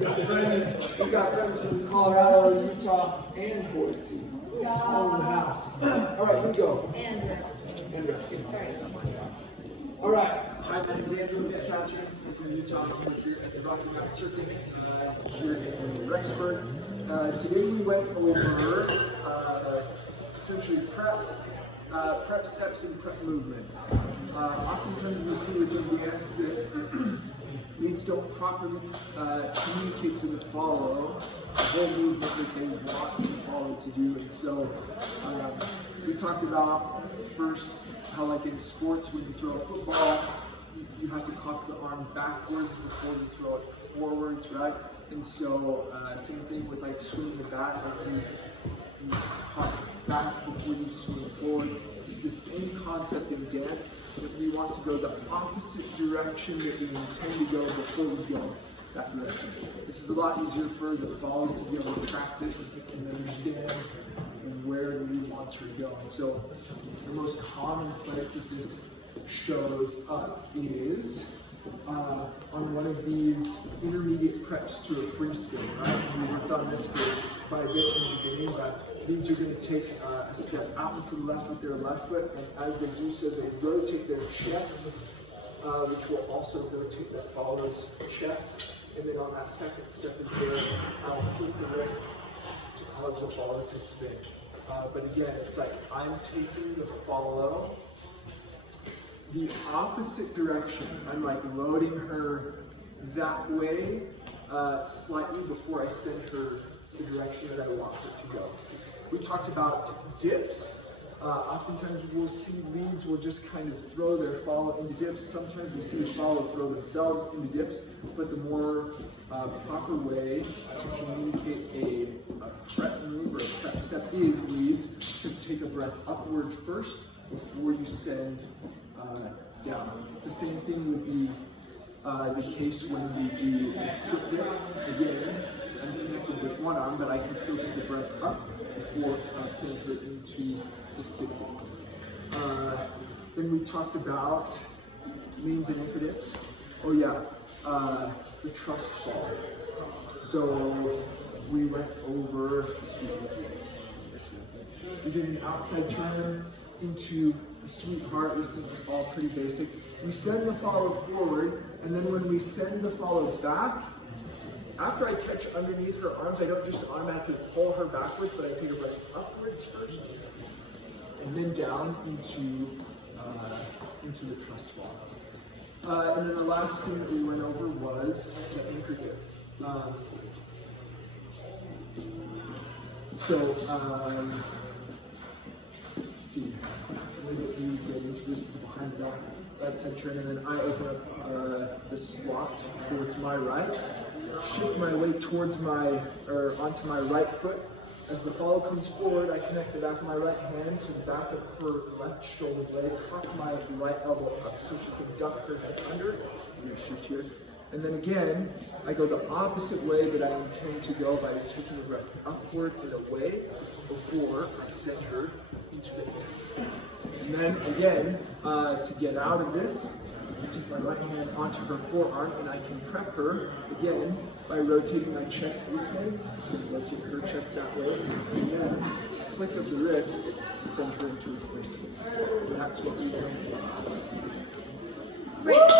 We got friends from Colorado, Utah, and Boise. All in the house. All right, here we go. And rest. Sorry. All right. Hi, my name is Andrew. This is Catherine. We're from Utah. We're here at the Rocky Mountain Circuit here in Rexburg. Today we went over essentially prep steps and prep movements. Oftentimes we see within dance that leads don't properly communicate to the follow the whole movement that they want the follow to do. And so we talked about first how, like in sports, when you throw a football, you have to cock the arm backwards before you throw it forwards, right? And so same thing with like swinging the bat, like you cock back before you swing forward. It's the same concept in dance, that we want to go the opposite direction that we intend to go before we go that direction. This is a lot easier for the followers to be able to track this and understand where we want to go. And so the most common place that this shows up is on one of these intermediate preps to a free spin, right? We worked on this for quite a bit in the beginning, but these are going to take a step out into the left with their left foot, and as they do so, they rotate their chest, which will also rotate the follower's chest. And then on that second step is where I'll flip the wrist to cause the follower to spin. But again, it's like I'm taking the follow the opposite direction. I'm like loading her that way slightly before I send her the direction that I want her to go. We talked about dips. Oftentimes we'll see leads will just kind of throw their follow into dips. Sometimes we see the follow throw themselves into dips, but the more proper way to communicate a prep move or a prep step is leads to take a breath upward first before you send down. The same thing would be the case when we do a sit dip. Again, I'm connected with one arm, but I can still take a breath up before I send her into the sit dip. Then we talked about leans and anchor dips. Oh yeah, the trust fall. So we went over, we did an outside turn into a sweetheart. This is all pretty basic. We send the follow forward, and then when we send the follow back, after I catch underneath her arms, I don't just automatically pull her backwards, but I take a breath upwards first, and then down into the trust fall. And then the last thing that we went over was the anchor dip. Let's see. We get into this behind that right side turn, and then I open up the slot towards my right, shift my weight towards onto my right foot. As the follow comes forward, I connect the back of my right hand to the back of her left shoulder blade, cock my right elbow up so she can duck her head under. I'm going to shift here. And then again, I go the opposite way that I intend to go by taking a breath upward and away before I send her into the air. And then again, to get out of this, I take my right hand onto her forearm, and I can prep her again by rotating my chest this way. So I'm going to rotate her chest that way, and then flick of the wrist to send her into a free spin. That's what we do. Great.